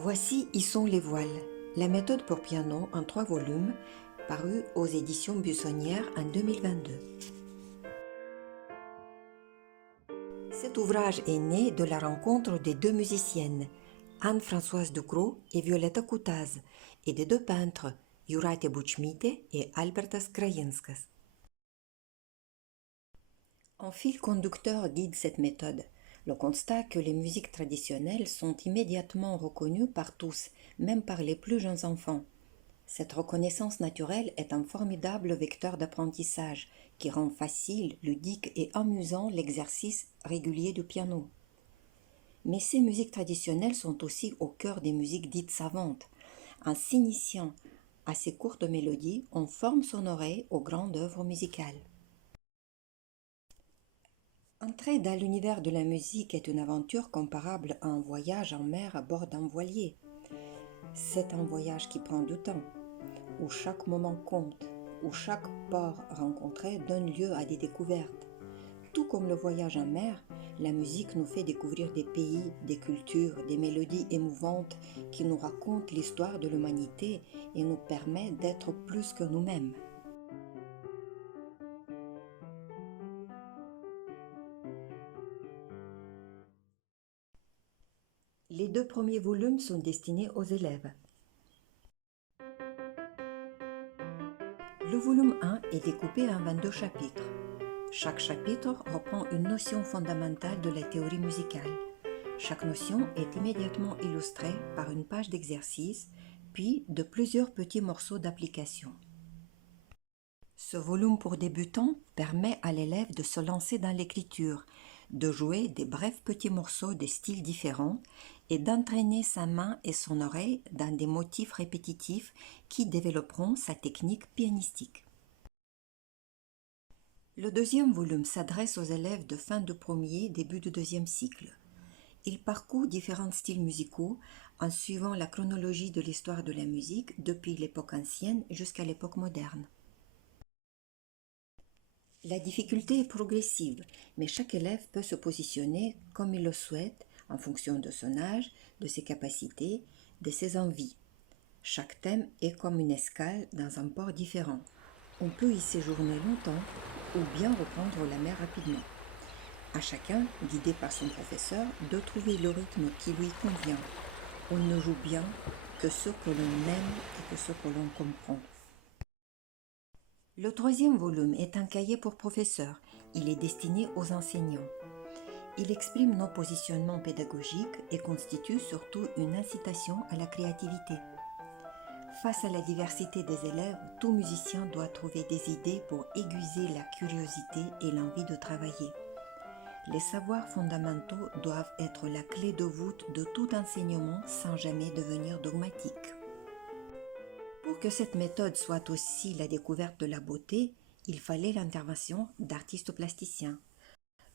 Voici Y sont les voiles, la méthode pour piano en 3 volumes, paru aux éditions Buissonnière en 2022. Cet ouvrage est né de la rencontre des deux musiciennes, Anne-Françoise Ducrot et Violetta Kutaz, et des deux peintres, Jūratė Bučmytė et Albertas Krajinskas. Un fil conducteur guide cette méthode. Le constat que les musiques traditionnelles sont immédiatement reconnues par tous, même par les plus jeunes enfants. Cette reconnaissance naturelle est un formidable vecteur d'apprentissage qui rend facile, ludique et amusant l'exercice régulier du piano. Mais ces musiques traditionnelles sont aussi au cœur des musiques dites savantes. En s'initiant à ces courtes mélodies, on forme son oreille aux grandes œuvres musicales. Entrer dans l'univers de la musique est une aventure comparable à un voyage en mer à bord d'un voilier. C'est un voyage qui prend du temps, où chaque moment compte, où chaque port rencontré donne lieu à des découvertes. Tout comme le voyage en mer, la musique nous fait découvrir des pays, des cultures, des mélodies émouvantes qui nous racontent l'histoire de l'humanité et nous permet d'être plus que nous-mêmes. Les 2 premiers volumes sont destinés aux élèves. Le volume 1 est découpé en 22 chapitres. Chaque chapitre reprend une notion fondamentale de la théorie musicale. Chaque notion est immédiatement illustrée par une page d'exercice, puis de plusieurs petits morceaux d'application. Ce volume pour débutants permet à l'élève de se lancer dans l'écriture, de jouer des brefs petits morceaux de styles différents et d'entraîner sa main et son oreille dans des motifs répétitifs qui développeront sa technique pianistique. Le deuxième volume s'adresse aux élèves de fin de premier, début de deuxième cycle. Il parcourt différents styles musicaux en suivant la chronologie de l'histoire de la musique depuis l'époque ancienne jusqu'à l'époque moderne. La difficulté est progressive, mais chaque élève peut se positionner comme il le souhaite en fonction de son âge, de ses capacités, de ses envies. Chaque thème est comme une escale dans un port différent. On peut y séjourner longtemps ou bien reprendre la mer rapidement. À chacun, guidé par son professeur, de trouver le rythme qui lui convient. On ne joue bien que ce que l'on aime et que ce que l'on comprend. Le troisième volume est un cahier pour professeurs. Il est destiné aux enseignants. Il exprime nos positionnements pédagogiques et constitue surtout une incitation à la créativité. Face à la diversité des élèves, tout musicien doit trouver des idées pour aiguiser la curiosité et l'envie de travailler. Les savoirs fondamentaux doivent être la clé de voûte de tout enseignement sans jamais devenir dogmatique. Pour que cette méthode soit aussi la découverte de la beauté, il fallait l'intervention d'artistes plasticiens.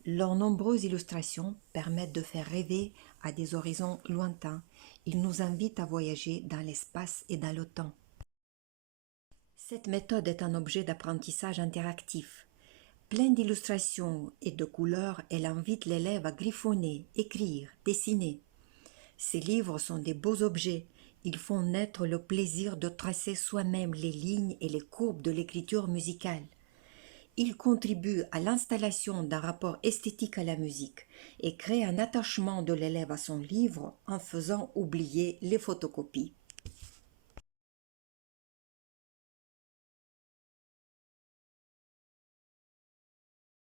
Leurs nombreuses illustrations permettent de faire rêver à des horizons lointains. Ils nous invitent à voyager dans l'espace et dans le temps. Cette méthode est un objet d'apprentissage interactif. Pleine d'illustrations et de couleurs, elle invite l'élève à griffonner, écrire, dessiner. Ces livres sont des beaux objets. Ils font naître le plaisir de tracer soi-même les lignes et les courbes de l'écriture musicale. Ils contribuent à l'installation d'un rapport esthétique à la musique et créent un attachement de l'élève à son livre en faisant oublier les photocopies.